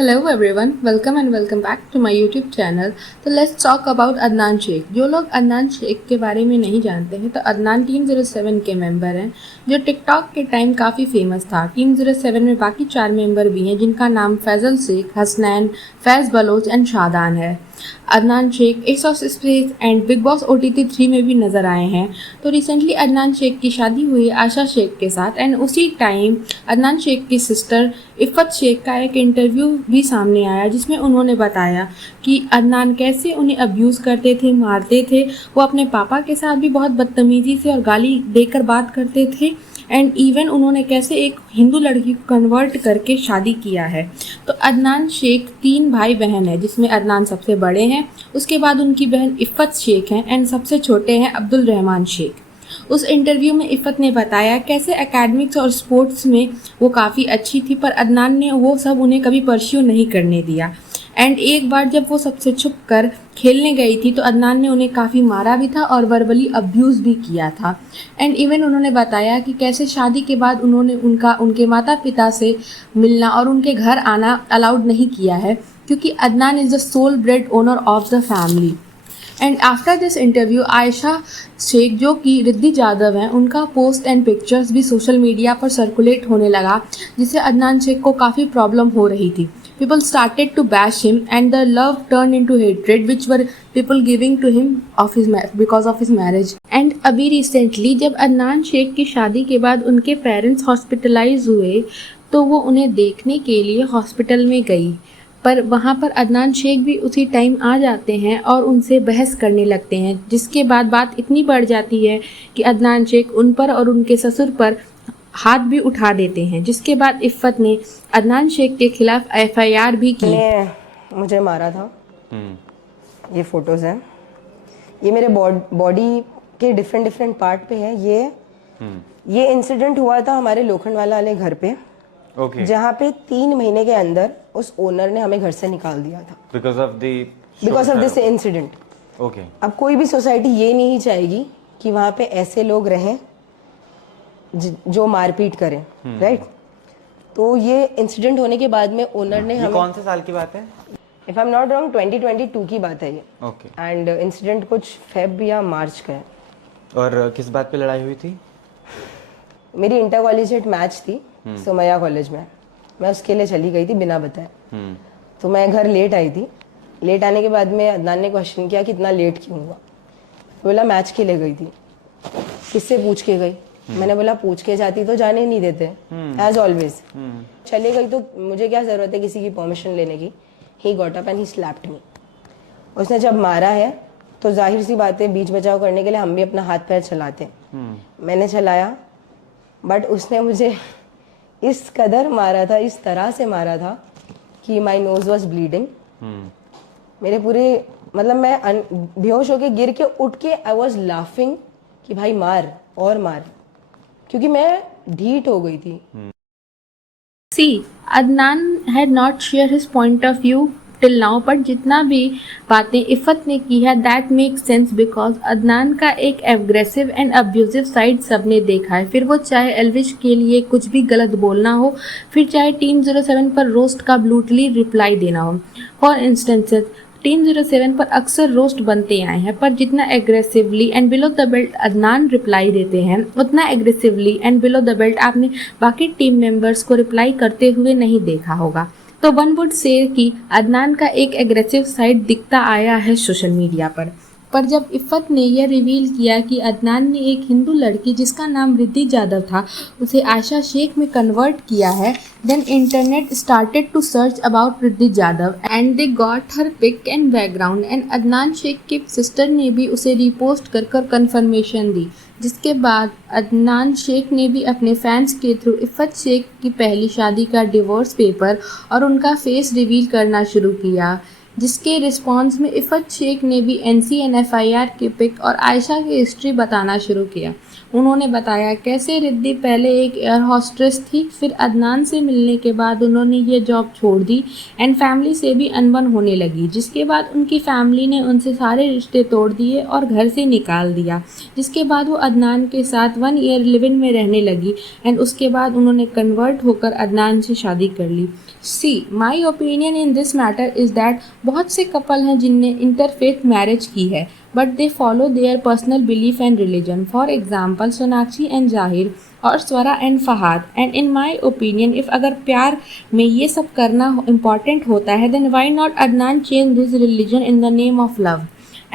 Hello everyone, welcome and welcome back to my YouTube channel. तो let's talk about Adnan Sheikh. जो लोग अदनान शेख के बारे में नहीं जानते हैं तो अदनान टीम 07 के मेंबर हैं जो टिकटॉक के टाइम काफ़ी फेमस था. टीम 07 में बाकी 4 मेंबर भी हैं जिनका नाम फैज़ल शेख, हसनैन, फैज़ बलोच एंड शादान है. Adnan Shaikh Ace of Space and Bigg Boss OTT 3 में भी नज़र आए हैं. तो रिसेंटली अदनान शेख की शादी हुई आशा शेख के साथ एंड उसी टाइम अदनान शेख की सिस्टर इफ़त शेख का एक इंटरव्यू भी सामने आया जिसमें उन्होंने बताया कि अदनान कैसे उन्हें अब्यूज़ करते थे, मारते थे. वो अपने पापा के साथ भी बहुत बदतमीज़ी से और गाली देकर बात करते थे एंड इवन उन्होंने कैसे एक हिंदू लड़की को कन्वर्ट करके शादी किया है. तो अदनान शेख 3 भाई बहन है जिसमें अदनान सबसे बड़े हैं, उसके बाद उनकी बहन इफ़त शेख हैं एंड सबसे छोटे हैं अब्दुल रहमान शेख. उस इंटरव्यू में इफ़त ने बताया कैसे एकेडमिक्स और स्पोर्ट्स में वो काफ़ी अच्छी थी पर अदनान ने वो सब उन्हें कभी परस्यू नहीं करने दिया. एंड एक बार जब वो सबसे छुप कर खेलने गई थी तो अदनान ने उन्हें काफ़ी मारा भी था और वर्बली अब्यूज़ भी किया था. एंड इवन उन्होंने बताया कि कैसे शादी के बाद उन्होंने उनके माता पिता से मिलना और उनके घर आना अलाउड नहीं किया है क्योंकि Adnan is the sole bread owner of the family. And after this interview Ayesha Shaikh जो कि रिद्धि जाधव हैं उनका पोस्ट एंड पिक्चर्स भी सोशल मीडिया पर सर्कुलेट होने लगा जिससे अदनान शेख को काफ़ी प्रॉब्लम हो रही थी. People started to bash him and the love turned into hatred which were people giving to him because of his marriage. And अभी रिसेंटली जब अदनान शेख की शादी के बाद उनके पेरेंट्स हॉस्पिटलाइज हुए तो वो उन्हें देखने के लिए हॉस्पिटल में गई पर वहाँ पर अदनान शेख भी उसी टाइम आ जाते हैं और उनसे बहस करने लगते हैं जिसके बाद बात इतनी बढ़ जाती है कि अदनान शेख उन पर और उनके ससुर पर हाथ भी उठा देते हैं जिसके बाद इफ़त ने अदनान शेख के खिलाफ FIR भी की. मुझे मारा था. ये फोटोज़ हैं. ये मेरे बॉडी के डिफरेंट पार्ट पे है. ये इंसिडेंट हुआ था हमारे लोखंडवाला वाले घर पे. जहाँ पे 3 महीने के अंदर उस ओनर ने हमें घर से निकाल दिया था बिकॉज ऑफ दिस इंसिडेंट. अब कोई भी सोसाइटी ये नहीं चाहेगी कि वहाँ पे ऐसे लोग रहें जो मारपीट करें, राइट. तो ये इंसिडेंट होने के बाद में ओनर ने हमें, कौन से साल की बात है? If I am not wrong 2022 की बात है ये. एंड इंसिडेंट कुछ फेब या मार्च का है. और किस बात पे लड़ाई हुई थी? मेरी इंटर कॉलेजिएट मैच थी सोमैया कॉलेज में. मैं उसके लिए चली गई थी बिना बताए. तो मैं घर लेट आई थी. लेट आने के बाद में अदनान ने क्वेश्चन किया कि इतना लेट क्यों हुआ. बोला मैच के लिए गई थी. किससे पूछ के गई? मैंने बोला पूछ के जाती तो जाने नहीं देते एज ऑलवेज. चले गई तो मुझे क्या जरूरत है किसी की परमिशन लेने की. He got up and he slapped मी. उसने जब मारा है तो जाहिर सी बात है बीच बचाव करने के लिए हम भी अपना हाथ पैर चलाते हैं. मैंने चलाया बट उसने मुझे इस कदर मारा था, इस तरह से मारा था कि माई नोज वॉज ब्लीडिंग. मेरे पूरे मतलब मैं बेहोश होके गिर के उठ के आई वॉज लाफिंग कि भाई मार और मार क्योंकि मैं ढीठ हो गई थी. See, Adnan had not shared his point of view till now, but जितना भी बातें इफ़त ने की है that makes sense because Adnan का एक एग्रेसिव एंड अब्यूजिव साइड सबने देखा है. फिर वो चाहे एल्विश के लिए कुछ भी गलत बोलना हो, फिर चाहे टीम 07 पर रोस्ट का ब्रूटली रिप्लाई देना हो. फॉर इंस्टेंसेस टीम 07 पर अक्सर रोस्ट बनते आए हैं पर जितना aggressively and below the belt Adnan reply देते हैं उतना aggressively and below the belt आपने बाकी टीम मेंबर्स को रिप्लाई करते हुए नहीं देखा होगा. तो वन वुड से कि अदनान का एक एग्रेसिव साइड दिखता आया है सोशल मीडिया पर जब इफ़त ने यह रिवील किया कि अदनान ने एक हिंदू लड़की जिसका नाम रिद्धि जाधव था उसे आयशा शेख में कन्वर्ट किया है, then internet started to search about Riddhi Jadhav and they got her pic and background. And Adnan Shaikh की सिस्टर ने भी उसे रिपोस्ट कर कन्फर्मेशन दी जिसके बाद अदनान शेख ने भी अपने फैंस के थ्रू इफ़त शेख की पहली शादी का डिवोर्स पेपर और उनका फेस रिवील करना शुरू किया. जिसके रिस्पॉन्स में इफ़त शेख ने भी NC&FIR के पिक और आयशा की हिस्ट्री बताना शुरू किया। उन्होंने बताया कैसे रिद्धि पहले एक एयर हॉस्टेस थी, फिर अदनान से मिलने के बाद उन्होंने ये जॉब छोड़ दी एंड फैमिली से भी अनबन होने लगी, जिसके बाद उनकी फैमिली ने उनसे सारे रिश्ते तोड़ दिए और घर से निकाल दिया। जिसके बाद वो अदनान के साथ 1 ईयर लिव इन में रहने लगी एंड उसके बाद उन्होंने कन्वर्ट होकर अदनान से शादी कर ली। See my opinion in this matter is that बहुत से कपल हैं जिनने इंटरफेथ मैरिज की है but they follow their personal belief and religion, for example Sonakshi and Zaheer और Swara and Fahad. And in my opinion if अगर प्यार में ये सब करना इम्पॉर्टेंट होता है then why not Adnan change his religion in the name of love.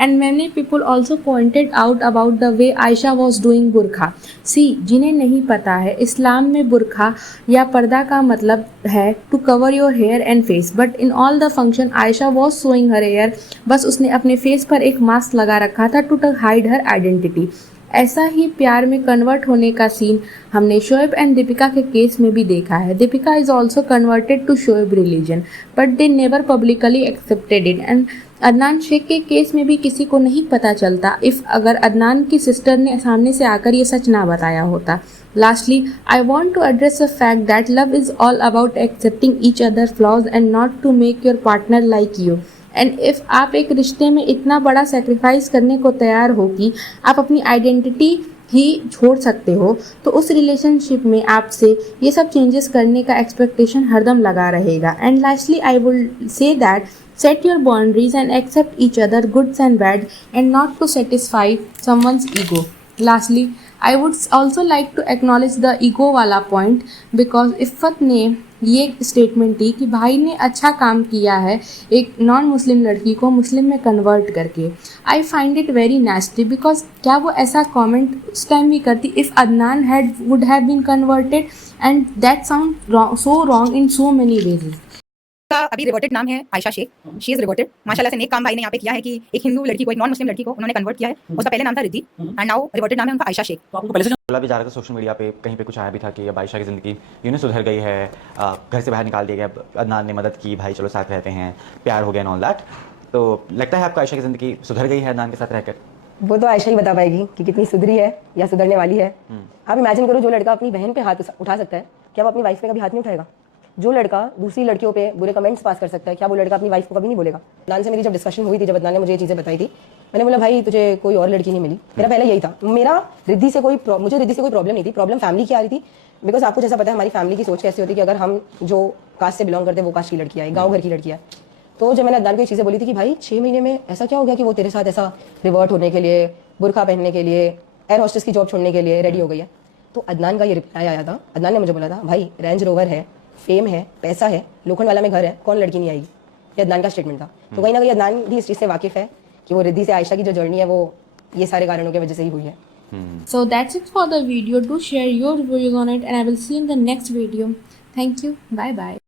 And many people also pointed out about the way Aisha was doing burqa. See, जिन्हें नहीं पता है इस्लाम में बुरखा या पर्दा का मतलब है to cover your hair and face, but in all the function Aisha was showing her hair. बस उसने अपने फेस पर एक मास्क लगा रखा था to hide her identity. ऐसा ही प्यार में कन्वर्ट होने का सीन हमने शोएब एंड दीपिका के केस में भी देखा है। Deepika is also converted to Shoaib religion but they never publicly accepted it. And Adnan Shaikh के केस में भी किसी को नहीं पता चलता इफ़ अगर अदनान की सिस्टर ने सामने से आकर ये सच ना बताया होता। Lastly I want to address the fact that love is all about accepting each other flaws and not to make your partner like you. And if आप एक रिश्ते में इतना बड़ा सेक्रीफाइस करने को तैयार हो कि आप अपनी आइडेंटिटी ही छोड़ सकते हो, तो उस रिलेशनशिप में आपसे ये सब चेंजेस करने का एक्सपेक्टेशन हरदम लगा रहेगा। And lastly I will say that set your boundaries and accept each other goods and bad and not to satisfy someone's ego. Lastly, I would also like to acknowledge the ego वाला point because Iffat ने ये statement दी कि भाई ने अच्छा काम किया है एक नॉन मुस्लिम लड़की को मुस्लिम में कन्वर्ट करके। I find it very nasty because क्या वो ऐसा कमेंट उस टाइम भी करती if Adnan would have been converted and that sound so wrong in so many ways. का अभी रिवर्टेड नाम है Ayesha Shaikh. She is reverted. माशाल्लाह से नेक काम भाई ने यहाँ पे किया है कि एक हिंदू लड़की को एक नॉन मुस्लिम लड़की को उन्होंने कन्वर्ट किया है। उसका पहले नाम था रिद्धि एंड नाउ रिवर्टेड नाम है उनका आयशा शेख। तो आपको पहले से बोला भी जा रहा था सोशल मीडिया पे, कहीं पे कुछ आया भी था कि अब आयशा की ज़िंदगी सुधर गई है, घर से बाहर निकाल दिया गया, अदनान ने मदद की, भाई चलो साथ रहते हैं, प्यार हो गया एंड ऑल दैट। तो लगता है आपको आयशा की ज़िंदगी सुधर गई है अदनान के साथ रहकर? वो तो आयशा ही बता पाएगी कि कितनी सुधरी है या सुधरने वाली है। आप इमेजिन करो, जो लड़का अपनी बहन पे हाथ उठा सकता है, क्या वो अपनी वाइफ पे कभी हाथ नहीं उठाएगा? जो लड़का दूसरी लड़कियों पे बुरे कमेंट्स पास कर सकता है, क्या वो लड़का अपनी वाइफ को कभी नहीं बोलेगा? अदनान से मेरी जब डिस्कशन हुई थी, जब अदनान ने मुझे ये चीज़ें बताई थी, मैंने बोला भाई तुझे कोई और लड़की नहीं मिली। मेरा पहले यही था। मुझे रिद्धि से कोई प्रॉब्लम नहीं थी। प्रॉब्लम फैमिली की आ रही थी बिकॉज आपको जैसा पता है हमारी फैमिली की सोच कैसी होती है कि अगर हम जो कास्ट से बिलोंग करते हैं वो कास्ट की लड़की है, गाँव घर की लड़की है। तो जब मैंने अदनान को ये चीज़ें बोली थी कि भाई 6 महीने में ऐसा क्या हो गया कि वो तेरे साथ ऐसा रिवर्ट होने के लिए, बुरखा पहनने के लिए, एयर होस्टेस की जॉब छोड़ने के लिए रेडी हो गई है, तो अदनान का ये रिप्लाई आया था। अदनान ने मुझे बोला था भाई रेंज रोवर है, फेम है, पैसा है, लोखंडवाला में घर है, कौन लड़की नहीं आएगी। ये अदनान का स्टेटमेंट था। तो कहीं ना कहीं अदनान भी इस चीज़ से वाकिफ है कि वो रिद्धि से आयशा की जो जर्नी है वो ये सारे कारणों की वजह से ही हुई है। So that's it for the video. Do share your views on it and I will see you in the next video. Thank you. Bye bye.